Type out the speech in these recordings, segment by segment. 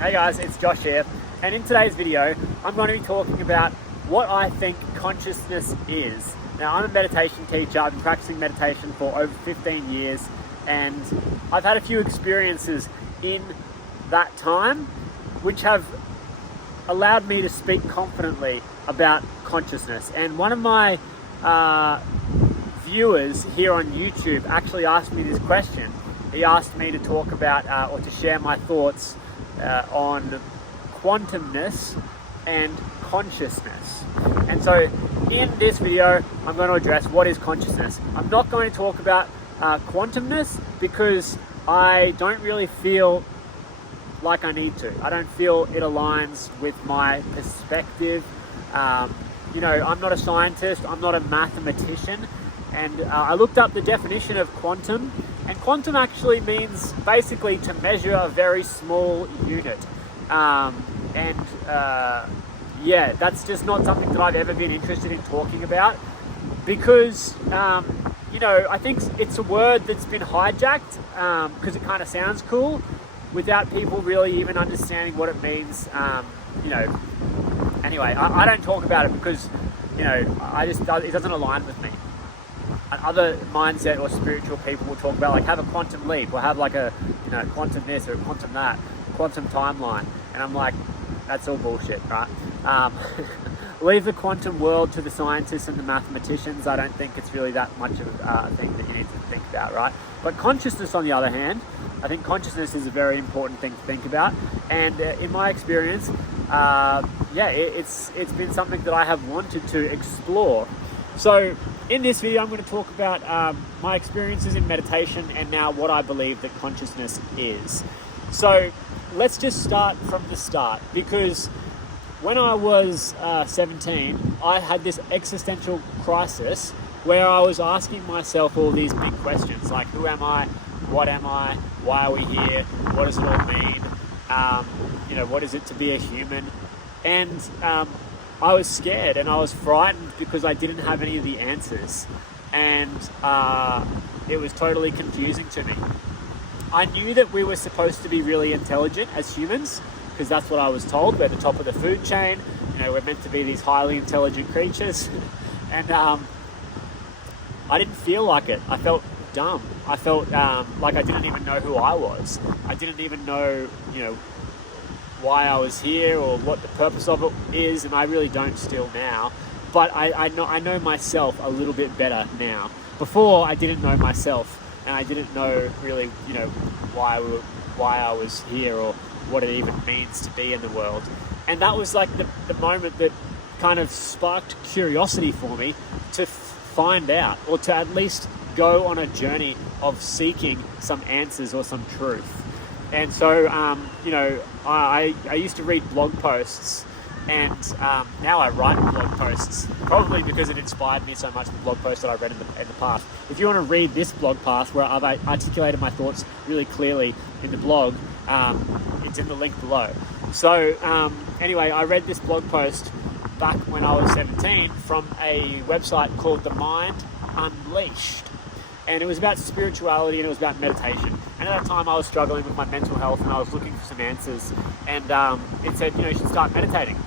Hey guys, it's Josh here, and in today's video I'm going to be talking about what I think consciousness is. Now, I'm a meditation teacher. I've been practicing meditation for over 15 years, and I've had a few experiences in that time which have allowed me to speak confidently about consciousness. And one of my viewers here on YouTube actually asked me this question. He asked me to talk about or to share my thoughts on quantumness and consciousness. And so in this video, I'm going to address what is consciousness. I'm not going to talk about quantumness because I don't really feel like I need to. I don't feel it aligns with my perspective. You know, I'm not a scientist, I'm not a mathematician, and I looked up the definition of quantum, and quantum actually means basically to measure a very small unit. Yeah, that's just not something that I've ever been interested in talking about because, you know, I think it's a word that's been hijacked because it kind of sounds cool without people really even understanding what it means. You know, anyway, I don't talk about it because, you know, it doesn't align with me. Other mindset or spiritual people will talk about like have a quantum leap or have like a, you know, quantum this or quantum that, quantum timeline, and I'm like, that's all bullshit, right? Leave the quantum world to the scientists and the mathematicians. I don't think it's really that much of a thing that you need to think about, right? But consciousness, on the other hand, I think consciousness is a very important thing to think about, and in my experience, yeah, it's been something that I have wanted to explore. So in this video, I'm going to talk about my experiences in meditation and now what I believe that consciousness is. So let's just start from the start, because when I was 17, I had this existential crisis where I was asking myself all these big questions like, who am I? What am I? Why are we here? What does it all mean? You know, what is it to be a human? And I was scared and I was frightened because I didn't have any of the answers, and it was totally confusing to me. I knew that we were supposed to be really intelligent as humans because that's what I was told. We're at the top of the food chain. You know, we're meant to be these highly intelligent creatures, and I didn't feel like it. I felt dumb. I felt like I didn't even know who I was. I didn't even know, you know, why I was here or what the purpose of it is, and I really don't still now. But I know myself a little bit better now. Before, I didn't know myself, and I didn't know really, you know, why I was here or what it even means to be in the world. And that was like the moment that kind of sparked curiosity for me to find out, or to at least go on a journey of seeking some answers or some truth. And so, you know, I used to read blog posts, and now I write blog posts, probably because it inspired me so much, the blog posts that I read in the past. If you want to read this blog post where I've articulated my thoughts really clearly in the blog, it's in the link below. So anyway, I read this blog post back when I was 17 from a website called The Mind Unleashed. And it was about spirituality and it was about meditation. And at that time I was struggling with my mental health and I was looking for some answers. And it said, you know, you should start meditating.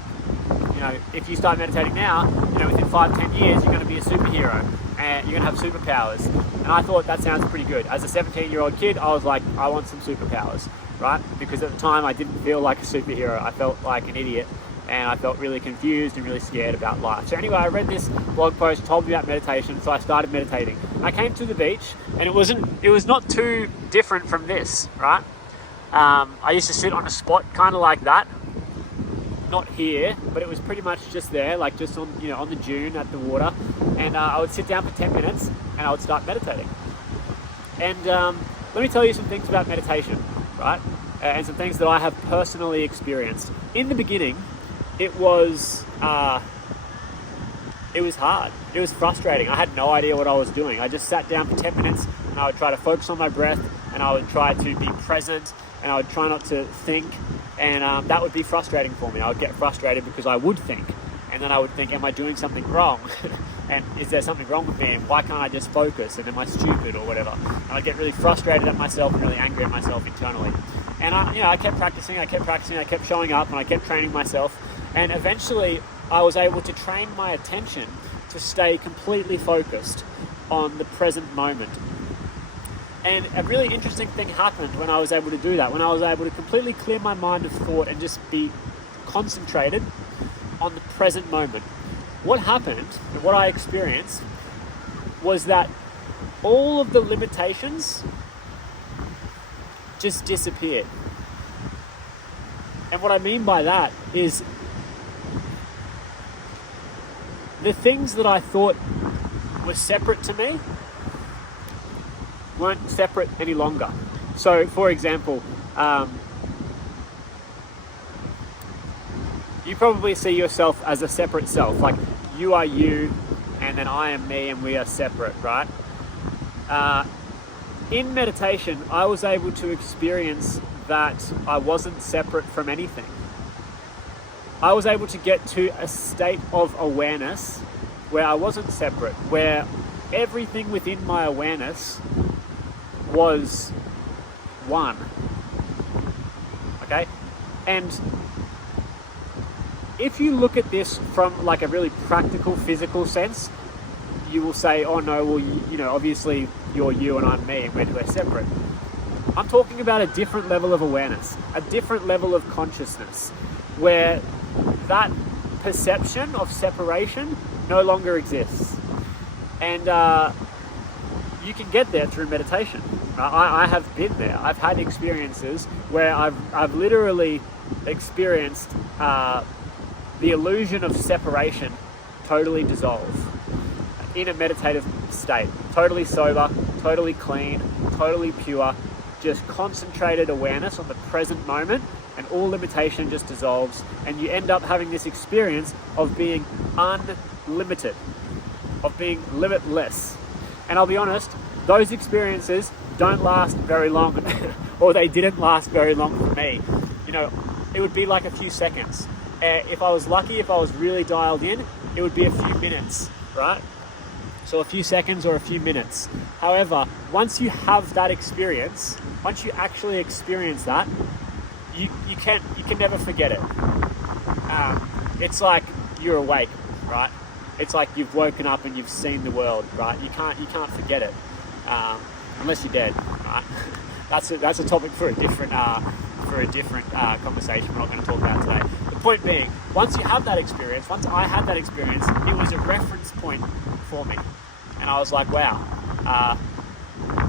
You know, if you start meditating now, you know, within 5-10 years, you're going to be a superhero and you're going to have superpowers. And I thought that sounds pretty good. As a 17-year-old kid, I was like, I want some superpowers, right? Because at the time I didn't feel like a superhero. I felt like an idiot. And I felt really confused and really scared about life. So anyway, I read this blog post, told me about meditation, so I started meditating. I came to the beach, and it was not too different from this, right? I used to sit on a spot kind of like that, not here, but it was pretty much just there, like just on, you know, on the dune at the water, and I would sit down for 10 minutes, and I would start meditating. And let me tell you some things about meditation, right? And some things that I have personally experienced. In the beginning, it was hard. It was frustrating. I had no idea what I was doing. I just sat down for 10 minutes and I would try to focus on my breath and I would try to be present and I would try not to think, and that would be frustrating for me. I would get frustrated because I would think, and then I would think, am I doing something wrong? And is there something wrong with me? And why can't I just focus? And am I stupid or whatever? And I'd get really frustrated at myself and really angry at myself internally. And I kept practicing, I kept showing up, and I kept training myself. And eventually I was able to train my attention to stay completely focused on the present moment. And a really interesting thing happened when I was able to do that, when I was able to completely clear my mind of thought and just be concentrated on the present moment. What happened, and what I experienced, was that all of the limitations just disappeared. And what I mean by that is the things that I thought were separate to me weren't separate any longer. So, for example, you probably see yourself as a separate self, like you are you, and then I am me, and we are separate, right? In meditation, I was able to experience that I wasn't separate from anything. I was able to get to a state of awareness where I wasn't separate, where everything within my awareness was one. Okay? And if you look at this from like a really practical, physical sense, you will say, oh no, well, you know, obviously you're you and I'm me and we're separate. I'm talking about a different level of awareness, a different level of consciousness, where that perception of separation no longer exists. And you can get there through meditation. I have been there. I've had experiences where I've literally experienced the illusion of separation totally dissolve in a meditative state. Totally sober, totally clean, totally pure, just concentrated awareness on the present moment, and all limitation just dissolves, and you end up having this experience of being unlimited, of being limitless. And I'll be honest, those experiences don't last very long, or they didn't last very long for me. You know, it would be like a few seconds. If I was lucky, if I was really dialed in, it would be a few minutes, right? So a few seconds or a few minutes. However, once you have that experience, once you actually experience that, you can never forget it. It's like you're awake, right? It's like you've woken up and you've seen the world, right? You can't forget it, unless you're dead, right? That's a topic for a different conversation we're not going to talk about today. The point being, once you have that experience, once I had that experience, it was a reference point for me, and I was like, wow,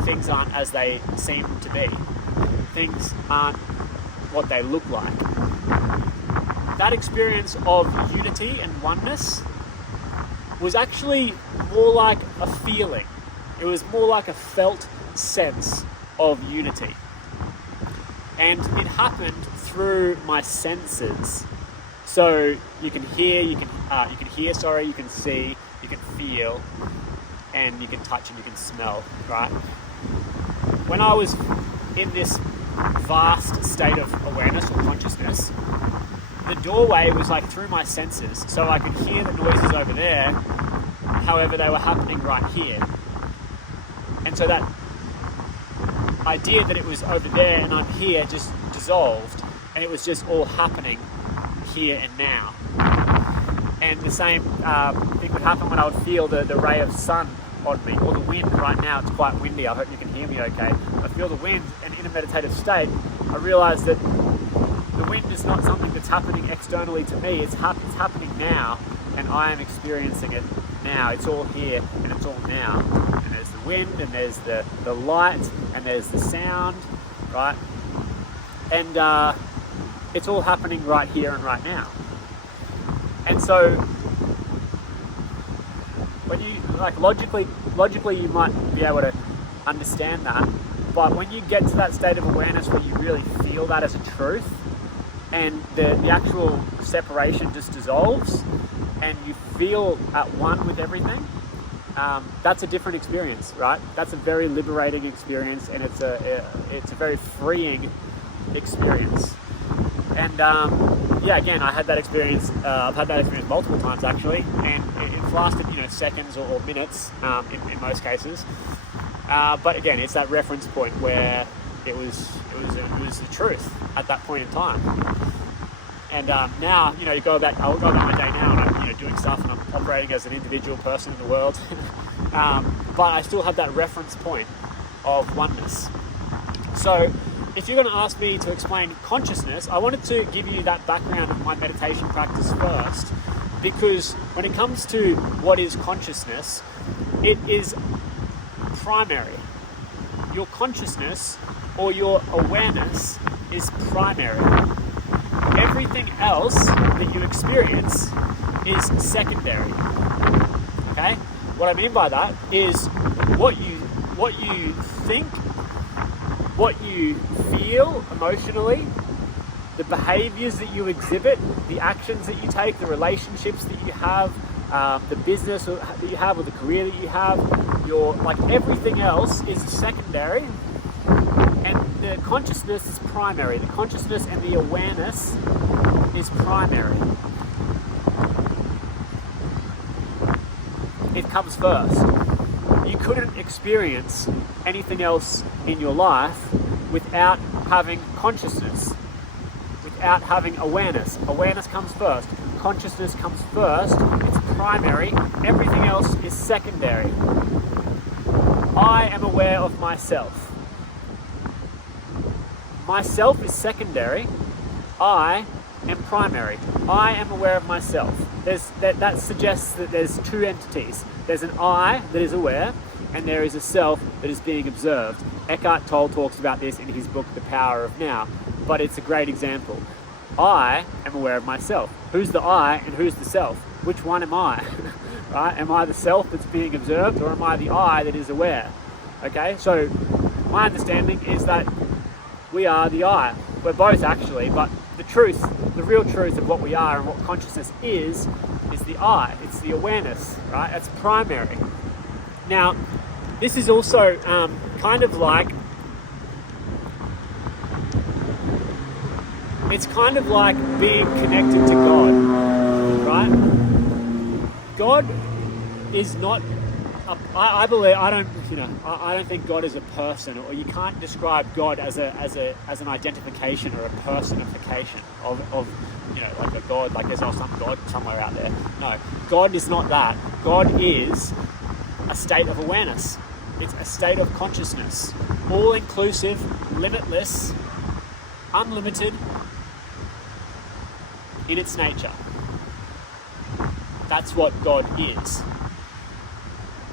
things aren't as they seem to be. Things aren't what they look like. That experience of unity and oneness was actually more like a feeling. It was more like a felt sense of unity. And it happened through my senses. So you can hear, you can see, you can feel, and you can touch and you can smell, right? When I was in this vast state of awareness or consciousness, the doorway was like through my senses, so I could hear the noises over there, however they were happening right here. And so that idea that it was over there and I'm here just dissolved, and it was just all happening here and now. And the same thing would happen when I would feel the ray of sun on me, or the wind. Right now it's quite windy, I hope you can hear me okay. I feel the wind, and in a meditative state I realise that the wind is not something that's happening externally to me, it's happening now, and I am experiencing it now. It's all here and it's all now. And there's the wind, and there's the light, and there's the sound, right? And it's all happening right here and right now. And so when you, like, logically you might be able to understand that, but when you get to that state of awareness where you really feel that as a truth, and the actual separation just dissolves, and you feel at one with everything, that's a different experience, right? That's a very liberating experience, and it's a very freeing experience. And yeah, again, I had that experience. I've had that experience multiple times actually, and it lasted, seconds or minutes in most cases. But again, it's that reference point where it was It was the truth at that point in time. And now, you know, I'll go about my day now, and I'm, you know, doing stuff, and I'm operating as an individual person in the world. But I still have that reference point of oneness. So if you're going to ask me to explain consciousness, I wanted to give you that background of my meditation practice first, because when it comes to what is consciousness, it is primary. Your consciousness or your awareness is primary. Everything else that you experience is secondary. Okay? What I mean by that is what you think, what you feel emotionally, the behaviors that you exhibit, the actions that you take, the relationships that you have, the business that you have, or the career that you have, everything else is secondary, and the consciousness is primary. The consciousness and the awareness is primary. It comes first. You couldn't experience anything else in your life without having consciousness, without having awareness. Awareness comes first. Consciousness comes first. It's primary. Everything else is secondary. I am aware of myself. Myself is secondary. I am primary. I am aware of myself. That suggests that there's two entities. There's an I that is aware, and there is a self that is being observed. Eckhart Tolle talks about this in his book, The Power of Now, but it's a great example. I am aware of myself. Who's the I and who's the self? Which one am I? Right? Am I the self that's being observed, or am I the I that is aware? Okay, so my understanding is that we are the I. We're both actually, but the truth, the real truth of what we are and what consciousness is the I. It's the awareness, right? That's primary. Now, this is also kind of like, it's kind of like being connected to God, right? God is not, I don't think God is a person, or you can't describe God as an identification or a personification of you know, like a God, like there's some God somewhere out there. No, God is not that. God is a state of awareness. It's a state of consciousness, all-inclusive, limitless, unlimited in its nature. That's what God is.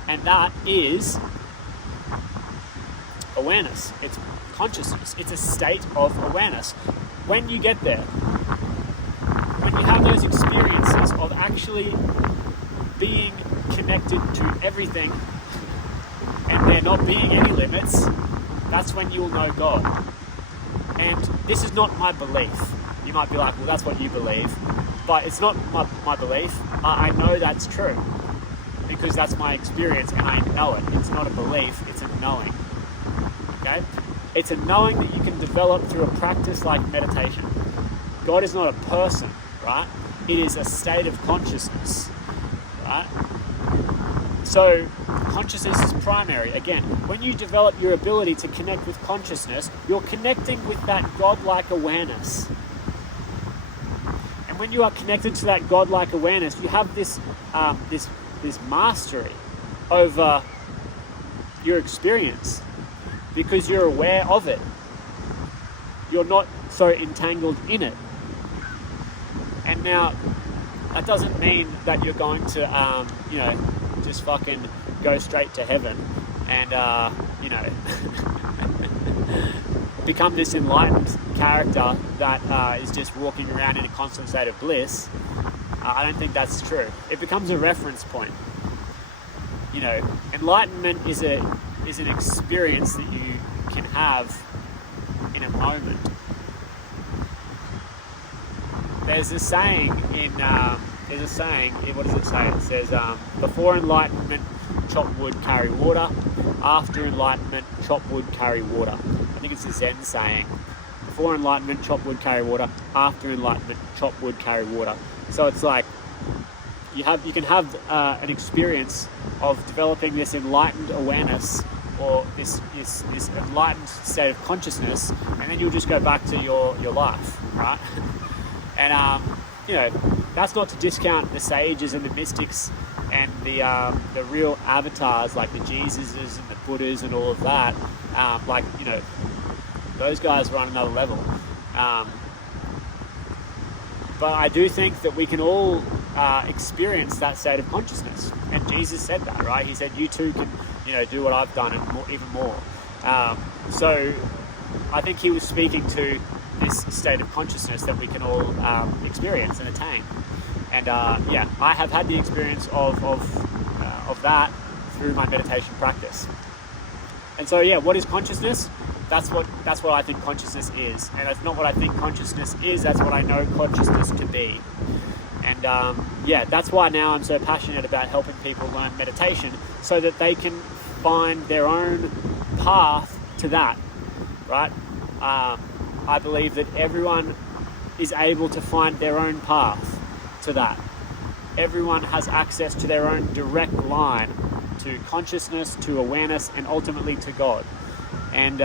And that is awareness. It's consciousness. It's a state of awareness. When you get there, when you have those experiences of actually being connected to everything and there not being any limits, that's when you'll know God. And this is not my belief. You might be like, well, that's what you believe. But it's not my belief. I know that's true, because that's my experience and I know it. It's not a belief, it's a knowing. Okay? It's a knowing that you can develop through a practice like meditation. God is not a person, right? It is a state of consciousness, right? So consciousness is primary. Again, when you develop your ability to connect with consciousness, you're connecting with that godlike awareness. And when you are connected to that godlike awareness, you have this mastery over your experience, because you're aware of it. You're not so entangled in it. And now, that doesn't mean that you're going to, just fucking go straight to heaven and, become this enlightened character that is just walking around in a constant state of bliss. I don't think that's true. It becomes a reference point. You know, enlightenment is an experience that you can have in a moment. There's a saying what does it say? It says, before enlightenment, chop wood, carry water. After enlightenment, chop wood, carry water. I think it's a Zen saying. Before enlightenment, chop wood, carry water. After enlightenment, chop wood, carry water. So it's like you can have an experience of developing this enlightened awareness or this enlightened state of consciousness, and then you'll just go back to your life, right? And that's not to discount the sages and the mystics and the real avatars like the Jesuses and the Buddhas and all of that. Those guys are on another level. But I do think that we can all experience that state of consciousness, and Jesus said that, right? He said, "You too can, do what I've done and more, even more." So I think he was speaking to this state of consciousness that we can all experience and attain. And I have had the experience of that through my meditation practice. And so what is consciousness? That's what I think consciousness is, and that's not what I think consciousness is. That's what I know consciousness to be. And that's why now I'm so passionate about helping people learn meditation, so that they can find their own path to that. Right? I believe that everyone is able to find their own path to that. Everyone has access to their own direct line to consciousness, to awareness, and ultimately to God. And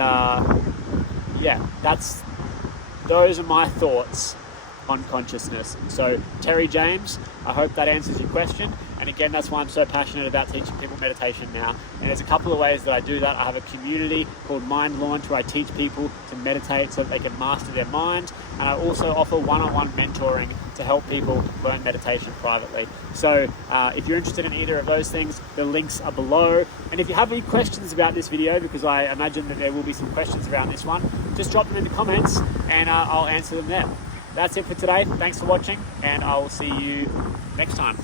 those are my thoughts on consciousness. So Terry James, I hope that answers your question. And again, that's why I'm so passionate about teaching people meditation now. And there's a couple of ways that I do that. I have a community called Mind Launch where I teach people to meditate so that they can master their mind. And I also offer one-on-one mentoring to help people learn meditation privately. So if you're interested in either of those things, the links are below. And if you have any questions about this video, because I imagine that there will be some questions around this one, just drop them in the comments and I'll answer them there. That's it for today. Thanks for watching, and I will see you next time.